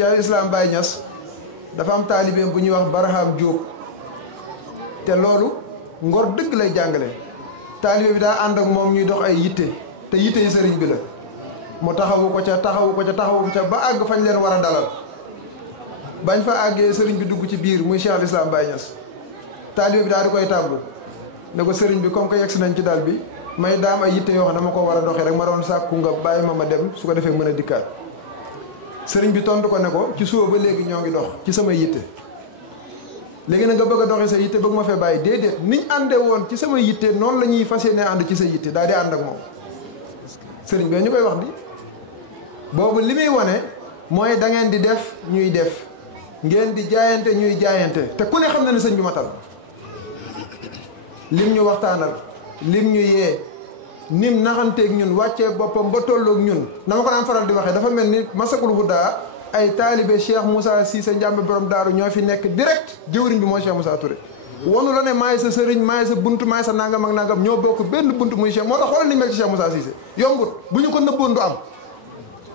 Cheikh Islam Baye Niass dafa am taalibeem bu ñuy wax Barham Diop te loolu ngor dëgg lay jàngale. taalibe bi daa ànd ak moom ñuy dox ay yitte te yitte yi sëriñ bi la mu taxawu ko ca ba àgg fañ leen war a dalal bañ fa àggee sëriñ bi dugg ci biir muy Cheikh Islam Baye Niass taalibe bi daal di koy tàggu ne ko sëriñ bi comme que yegsi nañ ci dal bi may daam ay yitte yoo xam ne dama ko war a doxee rek ma doon sàkku nga bàyyi ma dem su ko defee mën a dikkaat sëriñ bi tontu ko ne ko ci suba ba léegi ñoo ngi dox ci sama yitte léegi nag nga bëgg a doxee sa yitte bëgg ma fee bàyyi déedéet niñ àndee woon ci sama yitte noonu la ñuy fas yéene ànd ci sa yitte daal di ànd ak moom sëriñ bi ñu koy wax di boobu li muy wane mooy da ngeen di def ñuy def ngeen di jaayante ñuy jaayante te ku ne xam na ne sëñ bi matal lim ñu waxtaanal lim ñu yee nim naxanteeg ñun wàccee boppam ba tolloog ñun na ma ko daan faral di waxee dafa mel ni masakul hudaa ay taalibe Cheikh Moussa Cissé Njàmbe borom daaru ñoo fi nekk direct jëwriñ bi mooy Cheikh Moussa Touré wonu la ne maay sa sëriñ maay sa bunt maay sa nangam ak nangam ñoo bokk benn bunt muy Cheikh moo tax xoolal ni mel ci Cheikh Moussa Cissé yombut bu ñu ko nëbboon du am